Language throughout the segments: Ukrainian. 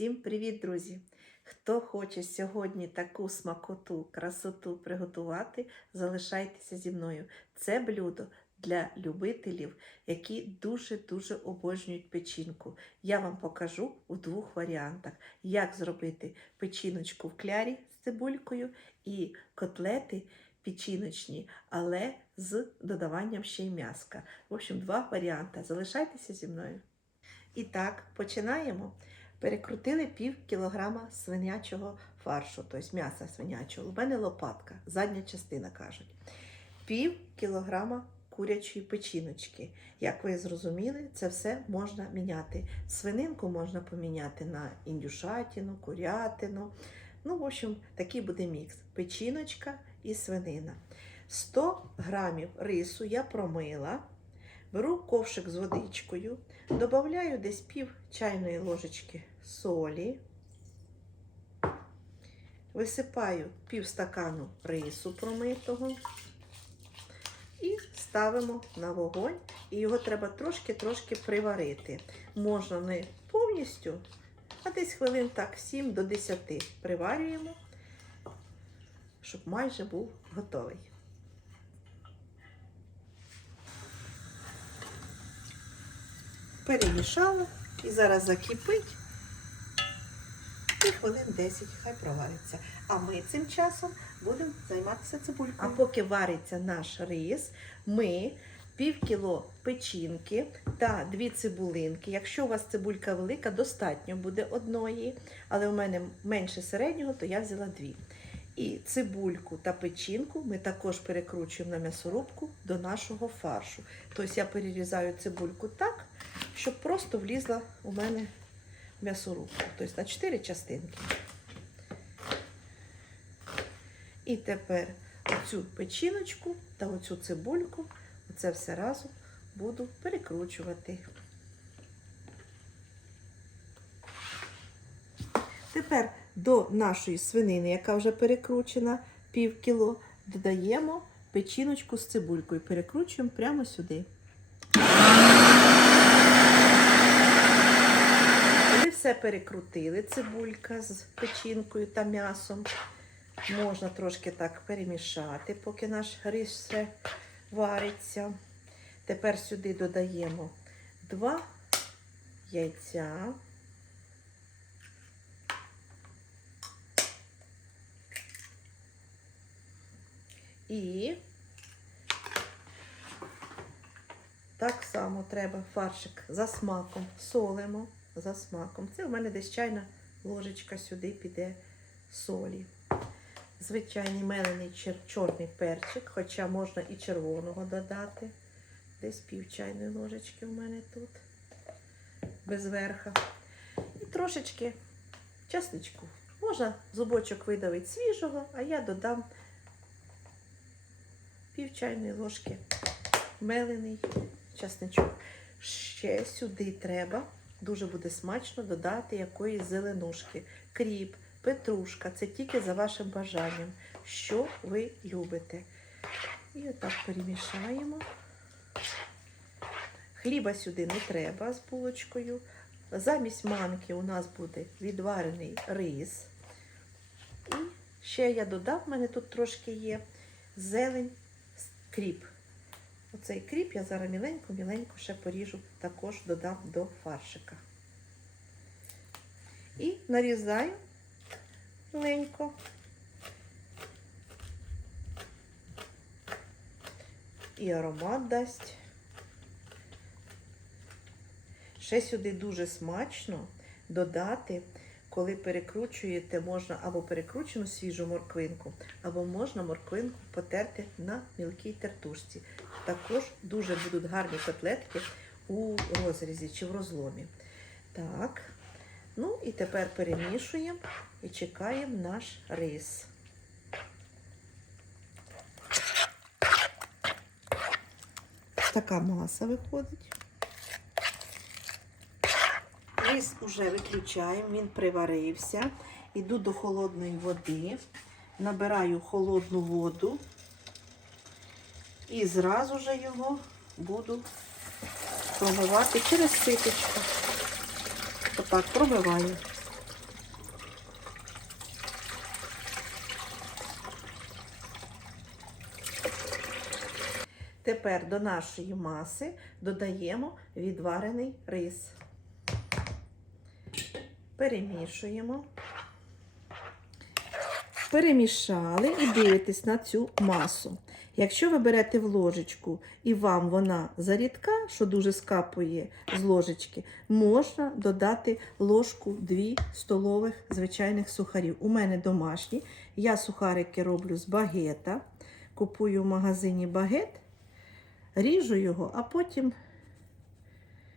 Всім привіт, друзі! Хто хоче сьогодні таку смакоту, красоту приготувати, залишайтеся зі мною. Це блюдо для любителів, які дуже-дуже обожнюють печінку. Я вам покажу у двох варіантах, як зробити печіночку в клярі з цибулькою і котлети печіночні, але з додаванням ще й м'яска. В общем, два варіанти. Залишайтеся зі мною. І так, починаємо. Перекрутили пів кілограма свинячого фаршу, тобто м'яса свинячого. У мене лопатка, задня частина кажуть. Пів кілограма курячої печіночки. Як ви зрозуміли, це все можна міняти. Свининку можна поміняти на індюшатину, курятину. Ну, в общем, такий буде мікс: печіночка і свинина. 100 грамів рису я промила. Беру ковшик з водичкою, додаю десь пів чайної ложечки солі, висипаю пів стакану рису промитого і ставимо на вогонь. І його треба трошки-трошки приварити. Можна не повністю, а десь хвилин так 7 до 10 приварюємо, щоб майже був готовий. Перемішала і зараз закипить і хвилин 10 хай провариться. А ми цим часом будемо займатися цибулькою. А поки вариться наш рис, ми пів кіло печінки та дві цибулинки. Якщо у вас цибулька велика, достатньо буде одної, але у мене менше середнього, то я взяла дві. І цибульку та печінку ми також перекручуємо на м'ясорубку до нашого фаршу. Тобто я перерізаю цибульку так, щоб просто влізла у мене в м'ясорубку. Тобто на 4 частинки. І тепер оцю печіночку та оцю цибульку, оце все разом буду перекручувати. Тепер до нашої свинини, яка вже перекручена пів кіло, додаємо печіночку з цибулькою. Перекручуємо прямо сюди. Коли все перекрутили, цибулька з печінкою та м'ясом, можна трошки так перемішати, поки наш рис все вариться. Тепер сюди додаємо два яйця. І так само треба фаршик за смаком, солимо за смаком. Це у мене десь чайна ложечка сюди піде солі. Звичайний мелений чер- чорний перчик, хоча можна і червоного додати. Десь пів чайної ложечки у мене тут, без верха. І трошечки часничку. Можна зубочок видавити свіжого, а я додам пів чайної ложки мелений часничок. Ще сюди треба, дуже буде смачно додати якоїсь зеленушки, кріп, петрушка. Це тільки за вашим бажанням, що ви любите. І отак перемішаємо. Хліба сюди не треба з булочкою. Замість манки у нас буде відварений рис. І ще я додав, в мене тут трошки є зелень кріп. Оцей кріп я зараз міленько-міленько ще поріжу, також додам до фаршика. І нарізаю маленько. І аромат дасть. Ще сюди дуже смачно додати, коли перекручуєте, можна або перекручену свіжу морквинку, або можна морквинку потерти на мілкій тертушці. Також дуже будуть гарні котлетки у розрізі чи в розломі. Так, ну і тепер перемішуємо і чекаємо наш рис. Така маса виходить. Рис уже виключаємо, він приварився. Іду до холодної води, набираю холодну воду і зразу же його буду промивати через ситочку. Отак промиваю. Тепер до нашої маси додаємо відварений рис. Перемішуємо, перемішали і дивитесь на цю масу. Якщо ви берете в ложечку і вам вона зарідка, що дуже скапує з ложечки, можна додати ложку 2 столових звичайних сухарів. У мене домашні. Я сухарики роблю з багета. Купую в магазині багет, ріжу його, а потім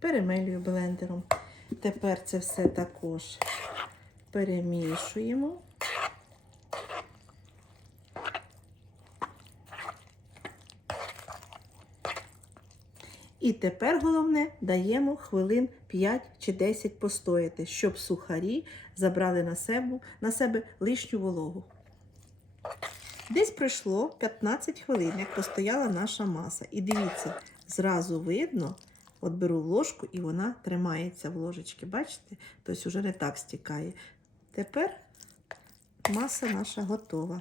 перемелюю блендером. Тепер це все також перемішуємо. І тепер головне даємо хвилин 5 чи 10 постояти, щоб сухарі забрали на себе, на себе лишню вологу. Десь пройшло 15 хвилин, як постояла наша маса. І дивіться, зразу видно, от беру ложку і вона тримається в ложечці. Бачите? Тобто вже не так стікає. Тепер маса наша готова.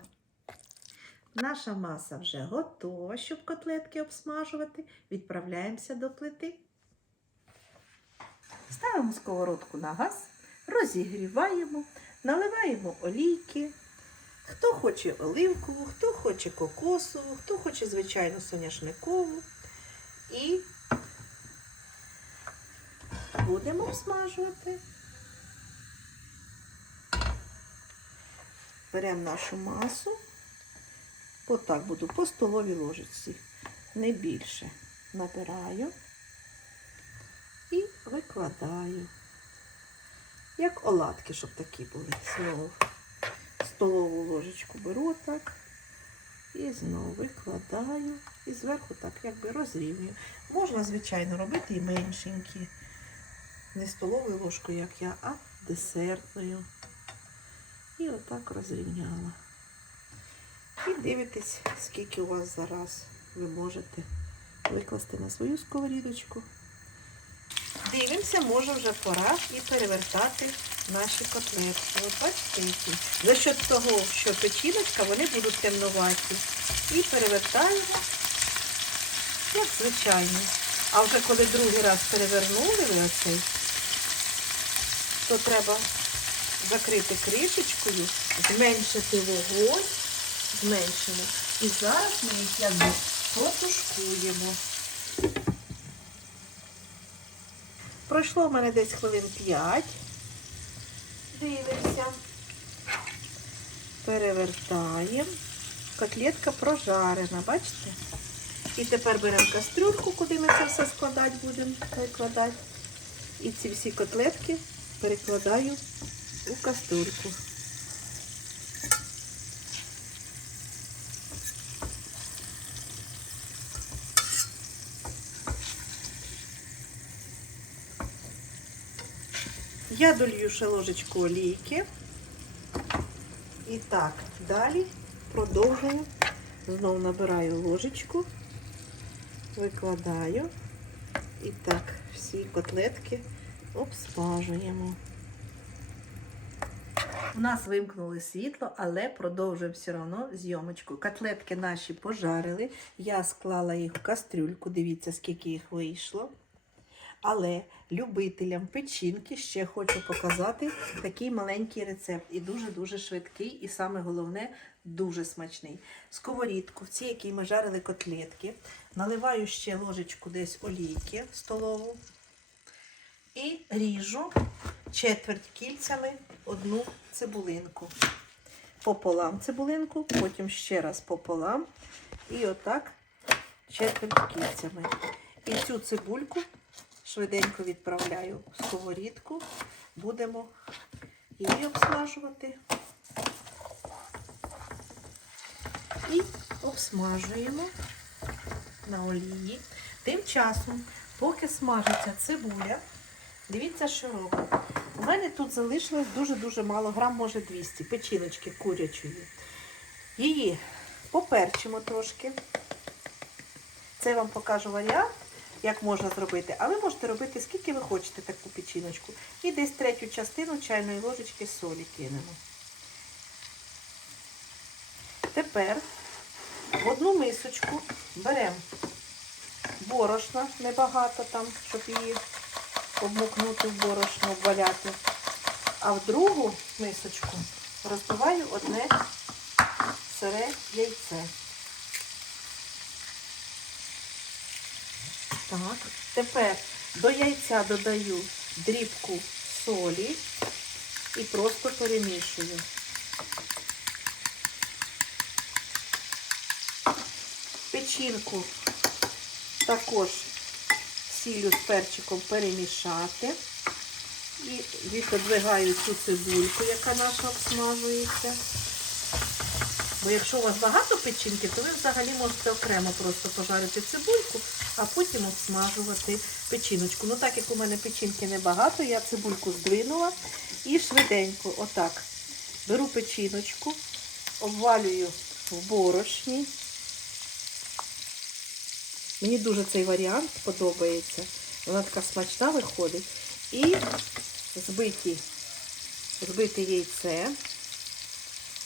Наша маса вже готова, щоб котлетки обсмажувати. Відправляємося до плити. Ставимо сковородку на газ, розігріваємо, наливаємо олійки. Хто хоче оливкову, хто хоче кокосову, хто хоче звичайну соняшникову. І будемо обсмажувати. Беремо нашу масу. Отак буду по столовій ложечці, не більше. Набираю і викладаю. Як оладки, щоб такі були. Знову столову ложечку беру отак. І знову викладаю. І зверху так якби розрівнюю. Можна, звичайно, робити і меншенькі. Не столовою ложкою, як я, а десертною. І отак розрівняла. І дивитесь, скільки у вас зараз ви можете викласти на свою сковорідочку. Дивимося, може вже пора і перевертати наші котлетки. От бачите. За счет того, що печіночка, вони будуть темнуваті. І перевертаємо, як звичайно. А вже коли другий раз перевернули ви оцей, то треба закрити кришечкою, зменшити вогонь зменшимо. І зараз ми їх якби потушкуємо. Пройшло в мене десь хвилин 5. Дивимося. Перевертаємо. Котлетка прожарена, бачите? І тепер беремо кастрюльку, куди ми це все складати будемо, викладати. І ці всі котлетки перекладаю у кастрюльку. Я долью ще ложечку олійки. І так, далі продовжую. Знову набираю ложечку, викладаю. І так, всі котлетки обсмажуємо. У нас вимкнули світло, але продовжуємо все одно зйомочку. Котлетки наші пожарили. Я склала їх в кастрюльку. Дивіться, скільки їх вийшло. Але любителям печінки ще хочу показати такий маленький рецепт. І дуже-дуже швидкий, і саме головне, дуже смачний. Сковорідку, в цій, якій ми жарили котлетки, наливаю ще ложечку десь олійки столову і ріжу четверть кільцями одну цибулинку. Пополам цибулинку, потім ще раз пополам. І отак четверть кільцями. І цю цибульку швиденько відправляю в сковорідку. Будемо її обсмажувати. І обсмажуємо на олії. Тим часом, поки смажиться цибуля, дивіться, що робимо. У мене тут залишилось дуже-дуже мало, грам, може 200 печіночки курячої. Її поперчимо трошки. Це я вам покажу варіант як можна зробити. А ви можете робити, скільки ви хочете таку печіночку. І десь третю частину чайної ложечки солі кинемо. Тепер в одну мисочку беремо борошна небагато там, щоб її обмукнути в борошно, обваляти. А в другу мисочку розбиваю одне сире яйце. Так, тепер до яйця додаю дрібку солі і просто перемішую. Печінку також сіллю з перчиком перемішати. І відодвигаю цю цибульку, яка наша обсмажується. Бо якщо у вас багато печінки, то ви взагалі можете окремо просто пожарити цибульку, а потім обсмажувати печіночку. Ну так як у мене печінки небагато, я цибульку здвинула і швиденько, отак, беру печіночку, обвалюю в борошні. Мені дуже цей варіант подобається. Вона така смачна виходить. І збиті, збите яйце.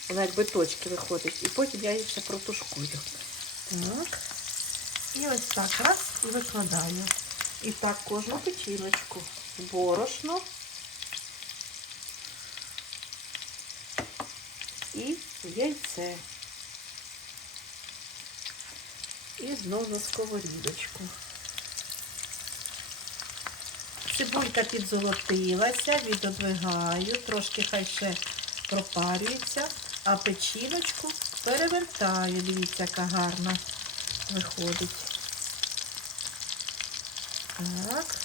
Вона як биточки виходить. І потім я їх ще протушкую. Так. І ось так раз і викладаю. І так кожну печіночку. Борошно. І яйце. І знову на сковорідочку. Цибулька підзолотилася, відодвигаю, трошки хай ще пропарюється, а печіночку перевертаю. Дивіться, яка гарна виходить. Так.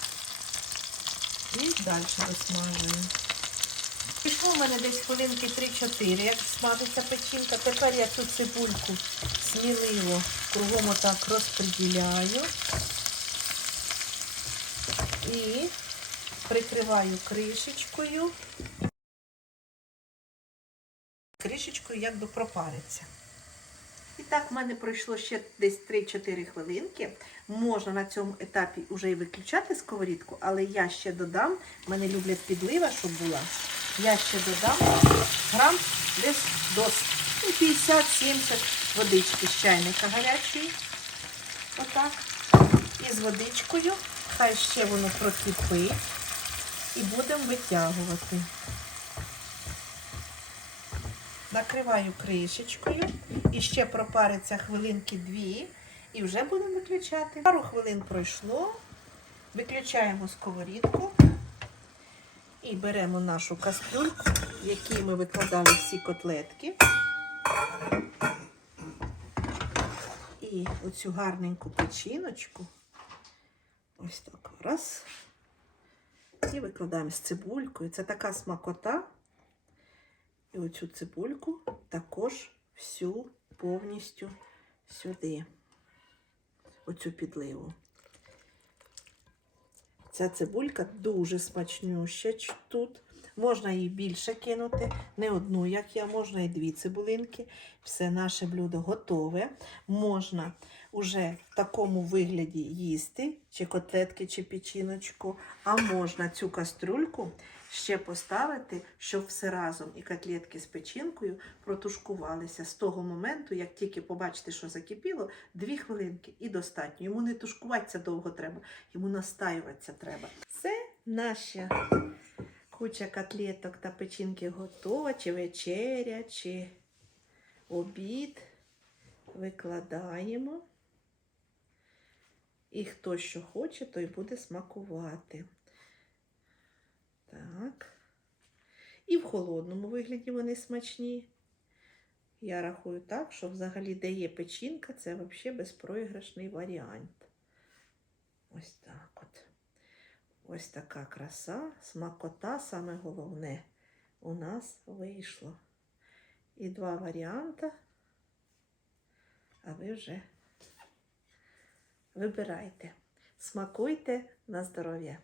І далі досмажую. Пішло в мене десь хвилинки 3-4, як смажиться печінка. Тепер я цю цибульку сміливо кругом отак розподіляю. І прикриваю кришечкою. Кришечкою якби пропариться. Так, в мене пройшло ще десь 3-4 хвилинки. Можна на цьому етапі вже і виключати сковорідку, але я ще додам, в мене люблять підлива, щоб була. Я ще додам грам десь до ну, 50-70 водички з чайника гарячої. Отак. І з водичкою. Хай ще воно прокипить. І будемо витягувати. Накриваю кришечкою. І ще пропариться хвилинки дві. І вже будемо виключати. Пару хвилин пройшло. Виключаємо сковорідку. І беремо нашу кастрюльку, в якій ми викладали всі котлетки. І оцю гарненьку печіночку. Ось так раз. І викладаємо з цибулькою. Це така смакота. І оцю цибульку також всю повністю сюди. Оцю підливу. Ця цибулька дуже смачнюща тут. Можна її більше кинути, не одну, як я, можна і дві цибулинки. Все наше блюдо готове. Можна уже в такому вигляді їсти, чи котлетки, чи печіночку, а можна цю кастрюльку ще поставити, щоб все разом і котлетки з печінкою протушкувалися з того моменту, як тільки побачите, що закипіло, дві хвилинки і достатньо. Йому не тушкуватися довго треба, йому настаюватися треба. Це наша куча котлеток та печінки готова, чи вечеря, чи обід. Викладаємо. І хто що хоче, той буде смакувати. Так. І в холодному вигляді вони смачні. Я рахую так, що взагалі, де є печінка, це взагалі безпроіграшний варіант. Ось так от. Ось така краса, смакота, саме головне, у нас вийшло. І два варіанти. А ви вже вибирайте. Смакуйте на здоров'я.